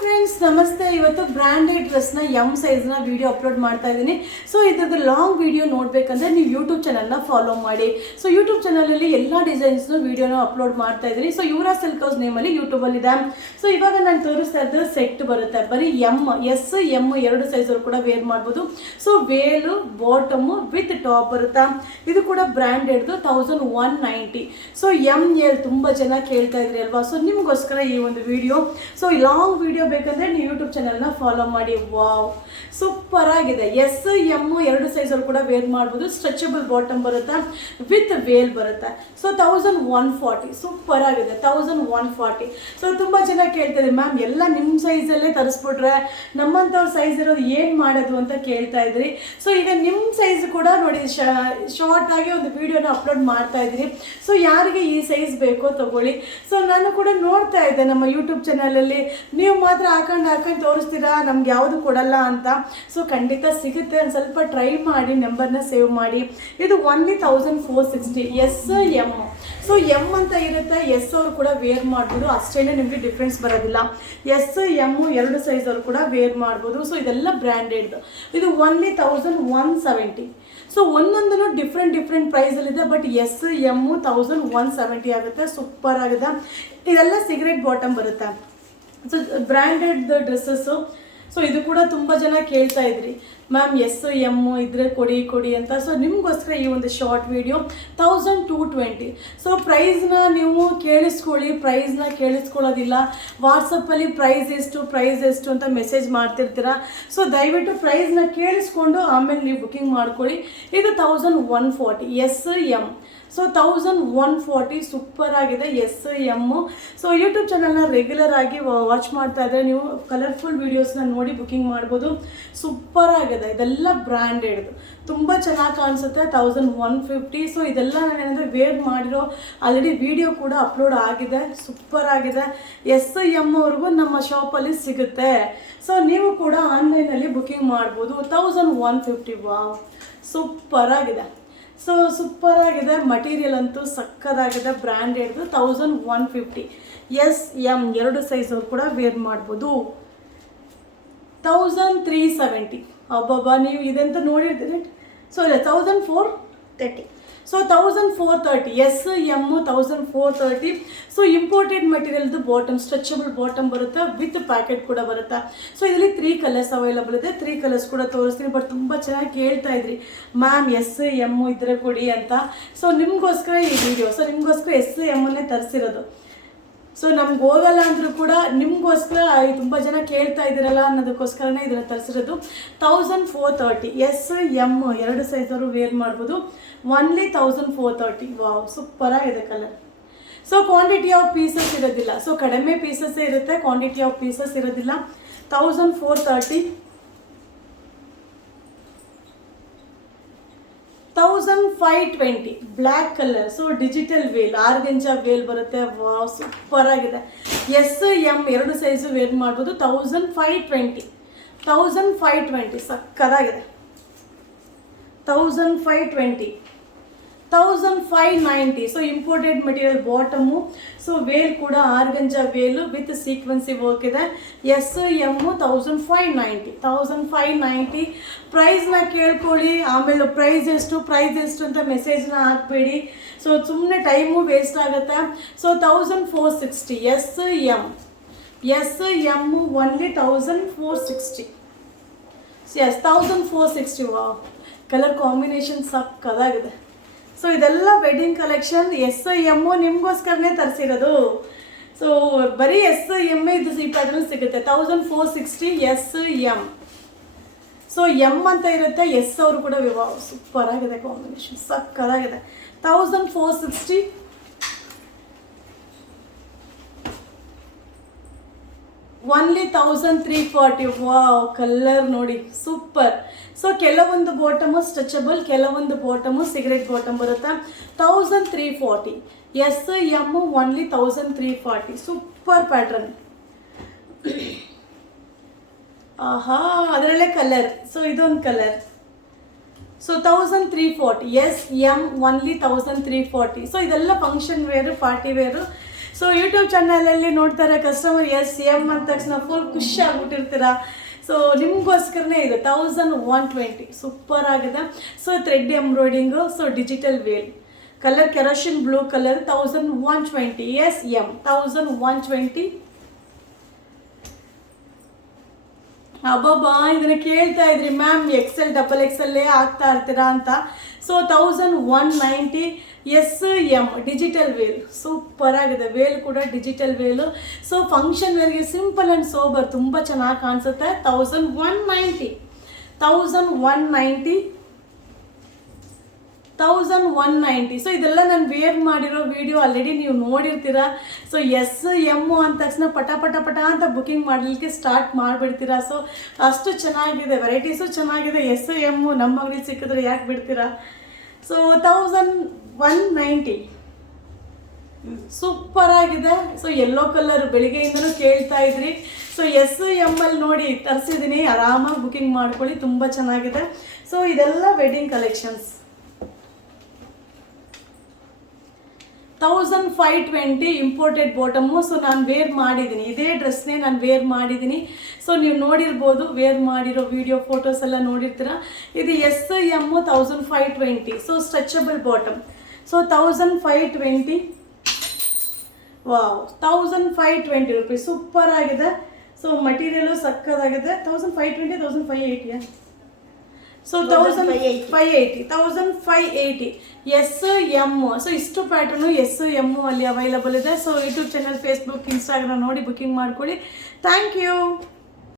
Friends ನಮಸ್ತೆ. ಇವತ್ತು branded ಡ್ರೆಸ್ನ M ಸೈಜ್ನ video upload ಮಾಡ್ತಾ ಇದ್ದೀನಿ. ಸೊ ಇದ್ರದ್ದು ಲಾಂಗ್ ವಿಡಿಯೋ ನೋಡಬೇಕಂದ್ರೆ ನೀವು ಯೂಟ್ಯೂಬ್ ಚಾನಲ್ನ ಫಾಲೋ ಮಾಡಿ. ಸೊ ಯೂಟ್ಯೂಬ್ ಚಾನಲಲ್ಲಿ ಎಲ್ಲ ಡಿಸೈನ್ಸ್ನ ವಿಡಿಯೋನ ಅಪ್ಲೋಡ್ ಮಾಡ್ತಾ ಇದ್ದೀನಿ. ಸೊ ಯುವರಾ ಸಿಲ್ಕ್ ಹೌಸ್ ನೇಮಲ್ಲಿ ಯೂಟ್ಯೂಬಲ್ಲಿ ಇದೆ. ಸೊ ಇವಾಗ ನಾನು ತೋರಿಸ್ತಾ ಇದ್ದು ಸೆಟ್ ಬರುತ್ತೆ, ಬರೀ ಎಸ್ ಎಮ್ ಎರಡು ಸೈಜಲ್ಲಿ ಕೂಡ ವೇರ್ ಮಾಡ್ಬೋದು. So Velu bottom with top ಬರುತ್ತೆ. ಇದು ಕೂಡ ಬ್ರ್ಯಾಂಡೆಡ್ದು 1190. ಸೊ ಎಮ್ ಎಲ್ ತುಂಬ ಜನ ಕೇಳ್ತಾ ಇದ್ರಿ ಅಲ್ವಾ, ಸೊ ನಿಮಗೋಸ್ಕರ ಈ ಒಂದು ವಿಡಿಯೋ. ಸೊ ಲಾಂಗ್ ವಿಡಿಯೋ ಬೇಕಂದ್ರೆ ನೀವು ಯೂಟ್ಯೂಬ್ ಚಾನಲ್ನ ಫಾಲೋ ಮಾಡಿ. ವಾವ್, ಸೂಪರ್ ಆಗಿದೆ. ಎಸ್ ಎಮ್ ಎರಡು ಸೈಜಲ್ಲಿ ಕೂಡ ವೇರ್ ಮಾಡ್ಬೋದು. ಸ್ಟ್ರೆಚಬಲ್ ಬಾಟಮ್ ಬರುತ್ತೆ ವಿತ್ ವೇಲ್ ಬರುತ್ತೆ. ಸೊ 1140 ಸೂಪರ್ ಆಗಿದೆ. 1140. ಸೊ ತುಂಬ ಜನ ಕೇಳ್ತಾರೆ, ಮ್ಯಾಮ್ ಎಲ್ಲ ನಿಮ್ಮ ಸೈಜಲ್ಲೇ ತರಿಸ್ಬಿಟ್ರೆ ನಮ್ಮಂಥವ್ರ ಸೈಜ್ ಇರೋದು ಏನು ಮಾಡೋದು ಅಂತ ಕೇಳ್ತಾ ಇದ್ರಿ. ಸೊ ಈಗ ನಿಮ್ಮ ಸೈಜ್ ಕೂಡ ನೋಡಿ, ಶಾರ್ಟ್ ಆಗಿ ಒಂದು ವಿಡಿಯೋನ ಅಪ್ಲೋಡ್ ಮಾಡ್ತಾ ಇದ್ದೀನಿ. ಸೊ ಯಾರಿಗೆ ಈ ಸೈಜ್ ಬೇಕೋ ತಗೊಳ್ಳಿ. ಸೊ ನಾನು ಕೂಡ ನೋಡ್ತಾ ಇದ್ದೆ ನಮ್ಮ ಯೂಟ್ಯೂಬ್ ಚಾನಲಲ್ಲಿ, ನೀವು ಮಾತ್ರ ಹಾಕೊಂಡು ತೋರಿಸ್ತೀರಾ, ನಮ್ಗೆ ಯಾವುದು ಕೊಡಲ್ಲ ಅಂತ. ಸೊ ಖಂಡಿತ ಸಿಗುತ್ತೆ, ಒಂದು ಸ್ವಲ್ಪ ಟ್ರೈ ಮಾಡಿ, ನಂಬರ್ನ ಸೇವ್ ಮಾಡಿ. ಇದು only 1460 S M. So M ಅಂತ ಇರುತ್ತೆ, ಎಸ್ ಅವರು ಕೂಡ ವೇರ್ ಮಾಡ್ಬೋದು, ಅಷ್ಟೇನೆ ನಿಮಗೆ ಡಿಫ್ರೆನ್ಸ್ ಬರೋದಿಲ್ಲ. ಎಸ್ ಎಮ್ ಎರಡು ಸೈಜ್ ಅವರು ಕೂಡ ವೇರ್ ಮಾಡ್ಬೋದು. ಸೊ ಇದೆಲ್ಲ ಬ್ರ್ಯಾಂಡೆಡ್. ಇದು ಓನ್ಲಿ 1170. ಸೊ ಒಂದೊಂದೂ ಡಿಫ್ರೆಂಟ್ ಪ್ರೈಸಲ್ಲಿದೆ. ಬಟ್ ಎಸ್ ಎಮ್ಮು 1170 ಆಗುತ್ತೆ. ಸೂಪರ್ ಆಗಿದೆ. ಇದೆಲ್ಲ ಸಿಗರೇಟ್ ಬಾಟಮ್ ಬರುತ್ತೆ. So branded dresses. ಸೊ ಇದು ಕೂಡ ತುಂಬ ಜನ ಕೇಳ್ತಾ ಇದ್ರಿ, ಮ್ಯಾಮ್ ಎಸ್ ಎಮ್ಮು ಇದ್ರೆ ಕೊಡಿ ಅಂತ. ಸೊ ನಿಮಗೋಸ್ಕರ ಈ ಒಂದು ಶಾರ್ಟ್ ವಿಡಿಯೋ 1220. ಸೊ ಪ್ರೈಸ್ನ ನೀವು ಕೇಳಿಸ್ಕೊಳ್ಳಿ. ಪ್ರೈಸ್ನ ಕೇಳಿಸ್ಕೊಳ್ಳೋದಿಲ್ಲ, ವಾಟ್ಸಪ್ಪಲ್ಲಿ ಪ್ರೈಸ್ ಎಷ್ಟು ಅಂತ ಮೆಸೇಜ್ ಮಾಡ್ತಿರ್ತೀರ. ಸೊ ದಯವಿಟ್ಟು ಪ್ರೈಸ್ನ ಕೇಳಿಸ್ಕೊಂಡು ಆಮೇಲೆ ನೀವು ಬುಕ್ಕಿಂಗ್ ಮಾಡ್ಕೊಳ್ಳಿ. ಇದು 1140 ಎಸ್ ಎಮ್. ಸೊ 1140 ಸೂಪರ್ ಆಗಿದೆ ಎಸ್ ಎಮ್ಮು. ಸೊ ಯೂಟ್ಯೂಬ್ ಚಾನಲ್ನ ರೆಗ್ಯುಲರ್ ಆಗಿ ವಾಚ್ ಮಾಡ್ತಾ ಇದ್ದರೆ ನೀವು ಕಲರ್ಫುಲ್ ವೀಡಿಯೋಸ್ನ ನೋಡಿ ಬುಕ್ಕಿಂಗ್ ಮಾಡ್ಬೋದು. ಸೂಪರ್ ಆಗಿದೆ. ಇದೆಲ್ಲ ಬ್ರ್ಯಾಂಡೆಡ್ದು, ತುಂಬ ಚೆನ್ನಾಗಿ ಕಾಣಿಸುತ್ತೆ. 1150. ಸೊ ಇದೆಲ್ಲ ನಾನೇನಂದರೆ ವೇರ್ ಮಾಡಿರೋ ಆಲ್ರೆಡಿ ವಿಡಿಯೋ ಕೂಡ ಅಪ್ಲೋಡ್ ಆಗಿದೆ. ಸೂಪರ್ ಆಗಿದೆ. ಎಸ್ ಎಮ್ ಅವ್ರಿಗೂ ನಮ್ಮ ಶಾಪಲ್ಲಿ ಸಿಗುತ್ತೆ. ಸೊ ನೀವು ಕೂಡ ಆನ್ಲೈನಲ್ಲಿ ಬುಕ್ಕಿಂಗ್ ಮಾಡ್ಬೋದು. 1150. ವಾವ್, ಸೂಪರ್ ಆಗಿದೆ. ಸೊ ಸೂಪರ್ ಆಗಿದೆ. ಮಟೀರಿಯಲ್ ಅಂತೂ ಸಕ್ಕದಾಗಿದೆ. ಬ್ರ್ಯಾಂಡೆಡ್ದು 1150 ಎಸ್ ಎಮ್ ಎರಡು ಸೈಜ್ ಅವ್ರು ಕೂಡ ವೇರ್ ಮಾಡ್ಬೋದು. 1370. ಅಬ್ಬಬ್ಬಾ, ನೀವು ಇದಂತ ನೋಡಿರ್ತೀರಿ. ಸೊ ಇಲ್ಲ 1430. So 1430 S M 1430. So imported ಮೆಟೀರಿಯಲ್ದು ಬಾಟಮ್, ಸ್ಟ್ರೆಚಬಲ್ ಬಾಟಮ್ ಬರುತ್ತೆ ವಿತ್ ಪ್ಯಾಕೆಟ್ ಕೂಡ ಬರುತ್ತೆ. ಸೊ ಇದರಲ್ಲಿ 3 ಕಲರ್ಸ್ ಅವೈಲಬಲ್ ಇದೆ. 3 ಕಲರ್ಸ್ ಕೂಡ ತೋರಿಸ್ತೀನಿ. ಬಟ್ ತುಂಬ ಚೆನ್ನಾಗಿ ಕೇಳ್ತಾ ಇದ್ರಿ, ಮ್ಯಾಮ್ ಎಸ್ ಎಮ್ಮು ಇದ್ರೆ ಕೊಡಿ ಅಂತ. ಸೊ ನಿಮಗೋಸ್ಕರ ಈ ವಿಡಿಯೋ. ಸೊ ನಿಮಗೋಸ್ಕರ ಎಸ್ ಎಮ್ಮನ್ನೇ ತರಿಸಿರೋದು. ಸೊ ನಮ್ಗೆ ಹೋಗಲ್ಲ ಅಂದರೂ ಕೂಡ ನಿಮಗೋಸ್ಕರ ತುಂಬ ಜನ ಕೇಳ್ತಾ ಇದ್ದೀರಲ್ಲ ಅನ್ನೋದಕ್ಕೋಸ್ಕರನೇ ಇದನ್ನು ತರಿಸಿರೋದು. 1430 ಎಸ್ ಎಮ್ ಎರಡು ಸೈಜವರು ವೇರ್ ಮಾಡ್ಬೋದು. ಓನ್ಲಿ 1430. ವಾವ್, ಸೂಪರ್ ಆಗಿದೆ colour. So quantity of pieces ಇರೋದಿಲ್ಲ. ಸೊ ಕಡಿಮೆ ಪೀಸಸ್ಸೇ ಇರುತ್ತೆ, ಕ್ವಾಂಟಿಟಿ ಆಫ್ ಪೀಸಸ್ ಇರೋದಿಲ್ಲ. 1430. 1520 black colour. So digital veil, organza veil ಬರುತ್ತೆ. ವಾವ್, ಸೂಪರ್ ಆಗಿದೆ. ಎಸ್ ಎಮ್ ಎರಡು ಸೈಜು ವೇರ್ ಮಾಡ್ಬೋದು. 1520. 1520 ಸಕ್ಕದಾಗಿದೆ. 1520. 1590. So imported material bottom. So veil ಕೂಡ organza veil with sequence work ಇದೆ. S M 1590. 1590 ಪ್ರೈಸ್ನ ಕೇಳ್ಕೊಳ್ಳಿ. ಆಮೇಲೆ ಪ್ರೈಸ್ ಎಷ್ಟು ಅಂತ ಮೆಸೇಜ್ನ ಹಾಕಬೇಡಿ. ಸೊ ಸುಮ್ಮನೆ ಟೈಮು ವೇಸ್ಟ್ ಆಗುತ್ತೆ. So 1460 S M. S M only 1460. S 1460. ವಾ, ಕಲರ್ ಕಾಂಬಿನೇಷನ್ ಸಕ್ಕದಾಗಿದೆ. ಸೊ ಇದೆಲ್ಲ ವೆಡ್ಡಿಂಗ್ ಕಲೆಕ್ಷನ್. ಎಸ್ ಎಮ್ಮು ನಿಮಗೋಸ್ಕರನೇ ತರಿಸಿರೋದು. ಸೊ ಬರೀ ಎಸ್ ಎಮ್ಮೆ ಇದು ಈ ಪ್ಯಾಟರ್ನ್ ಸಿಗುತ್ತೆ. 1460 ಎಸ್ ಎಮ್. ಸೊ ಎಮ್ ಅಂತ ಇರುತ್ತೆ, ಎಸ್ ಅವರು ಕೂಡ ವಿವಾಹ. ಸೂಪರ್ ಆಗಿದೆ ಕಾಂಬಿನೇಷನ್, ಸಕ್ಕದಾಗಿದೆ. 1460. ಓನ್ಲಿ 1340. ವಾವ್, ಕಲರ್ ನೋಡಿ ಸೂಪರ್. ಸೊ ಕೆಲವೊಂದು ಬಾಟಮು ಸ್ಟ್ರೆಚಬಲ್, ಕೆಲವೊಂದು ಬಾಟಮು ಸಿಗರೇಟ್ ಬಾಟಮ್ ಬರುತ್ತೆ. 1340 S M only 1340. Super pattern. ಆಹಾ, ಅದರಲ್ಲೇ ಕಲರ್. ಸೊ ಇದೊಂದು colour. So 1340 S M only 1340. So ಇದೆಲ್ಲ function wear, party wear. So YouTube ಚಾನಲಲ್ಲಿ ನೋಡ್ತಾರೆ ಕಸ್ಟಮರ್ ಎಸ್ ಎಮ್ ಅಂದ ತಕ್ಷಣ ಫುಲ್ ಖುಷಿ ಆಗ್ಬಿಟ್ಟಿರ್ತೀರ. ಸೊ ನಿಮಗೋಸ್ಕರನೇ ಇದು 1120 ಸೂಪರ್ ಆಗಿದೆ. So thread embroidering, so digital ವೇಲ್ colour kerosene blue colour 1120 S M 1120. ಅಬ್ಬಬ್ಬಾ ಇದನ್ನು ಕೇಳ್ತಾ ಇದ್ರಿ ಮ್ಯಾಮ್ XL XXL ಆಗ್ತಾ ಇರ್ತೀರಾ ಅಂತ. So 1190 S M digital veil super ಆಗಿದೆ. ವೇಲ್ ಕೂಡ ಡಿಜಿಟಲ್ ವೇಲು. ಸೊ ಫಂಕ್ಷನ್ ವೇರ್ಗೆ ಸಿಂಪಲ್ ಆ್ಯಂಡ್ ಸೋಬರ್ ತುಂಬ ಚೆನ್ನಾಗಿ ಕಾಣಿಸುತ್ತೆ. 1190 1190. ಸೊ ಇದೆಲ್ಲ ನಾನು ವೇರ್ ಮಾಡಿರೋ ವಿಡಿಯೋ ಆಲ್ರೆಡಿ ನೀವು ನೋಡಿರ್ತೀರ. ಸೊ ಎಸ್ ಎಮ್ಮು ಅಂದ ತಕ್ಷಣ ಪಟ ಅಂತ ಬುಕಿಂಗ್ ಮಾಡಲಿಕ್ಕೆ ಸ್ಟಾರ್ಟ್ ಮಾಡಿಬಿಡ್ತೀರಾ. ಸೊ ಅಷ್ಟು ಚೆನ್ನಾಗಿದೆ, ವೆರೈಟೀಸು ಚೆನ್ನಾಗಿದೆ. ಎಸ್ ಎಮ್ಮು ನಮ್ಮ ಅಂಗಡಿ ಸಿಕ್ಕಿದ್ರೆ ಯಾಕೆ ಬಿಡ್ತೀರಾ. ಸೊ 1190 ಸೂಪರ್ ಆಗಿದೆ. ಸೊ ಯೆಲ್ಲೋ ಕಲರ್ ಬೆಳಿಗ್ಗೆಯಿಂದನೂ ಕೇಳ್ತಾ ಇದ್ರಿ. ಸೊ ಎಸ್ ಎಮ್ ಅಲ್ಲಿ ನೋಡಿ ತರಿಸಿದ್ದೀನಿ, ಆರಾಮಾಗಿ ಬುಕಿಂಗ್ ಮಾಡ್ಕೊಳ್ಳಿ, ತುಂಬ ಚೆನ್ನಾಗಿದೆ. ಸೊ ಇದೆಲ್ಲ wedding collections. 1520 imported bottom. So ನಾನು ವೇರ್ ಮಾಡಿದ್ದೀನಿ, ಇದೇ ಡ್ರೆಸ್ನೇ ನಾನು ವೇರ್ ಮಾಡಿದ್ದೀನಿ. ಸೊ ನೀವು ನೋಡಿರ್ಬೋದು, ವೇರ್ ಮಾಡಿರೋ ವಿಡಿಯೋ ಫೋಟೋಸ್ ಎಲ್ಲ ನೋಡಿರ್ತೀರ. ಇದು S M 1520. So stretchable bottom. So 1520 wow 1520 rupees super ಆಗಿದೆ. ಸೊ ಮಟೀರಿಯಲು ಸಕ್ಕದಾಗಿದೆ. 1520 1580 ಸೊ 1580 ಎಸ್ ಎಮ್. ಸೊ ಇಷ್ಟು ಪ್ಯಾಟರ್ನು ಎಸ್ ಎಮ್ಮು ಅಲ್ಲಿ ಅವೈಲಬಲ್ ಇದೆ. So YouTube channel, Facebook, Instagram ನೋಡಿ ಬುಕಿಂಗ್ ಮಾಡ್ಕೊಳ್ಳಿ. Thank you.